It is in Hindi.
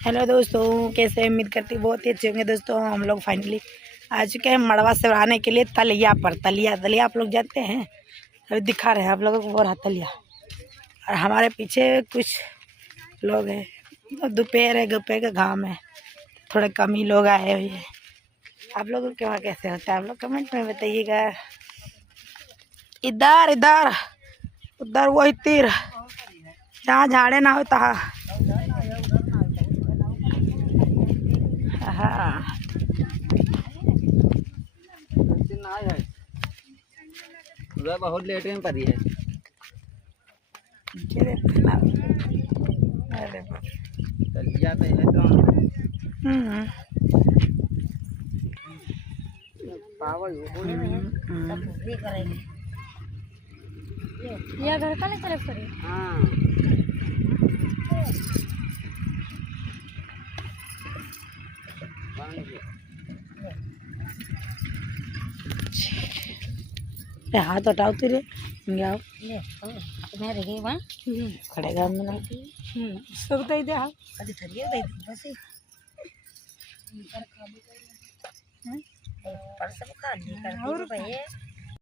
हेलो दोस्तों, कैसे उम्मीद करती बहुत ही अच्छे होंगे। दोस्तों हम लोग फाइनली आ चुके हैं मड़वा से आने के लिए तलिया पर। तलिया आप लोग जानते हैं, अभी दिखा रहे हैं आप लोगों को वो रहा तलिया। और हमारे पीछे कुछ लोग हैं। दोपहर का घाम है, थोड़े कम ही लोग आए हुए हैं। आप लोगों के वहाँ कैसे होता है आप लोग कमेंट में बताइएगा। इधर इधर उधर वही तीर, जहाँ झाड़े ना हो तहाँ। हाँ उधर बहुत लेट में पड़ी है। अरे तलिया पे है तो पावर भी करेंगे ये घर का नहीं तरफ करें। हाँ हाथ हटाओ तेरे आओ मैं रह गई वहाँ खड़े गाँव में ना सब दे दे हाँ अभी थरिये दे बस पर सब खा ली कर भाई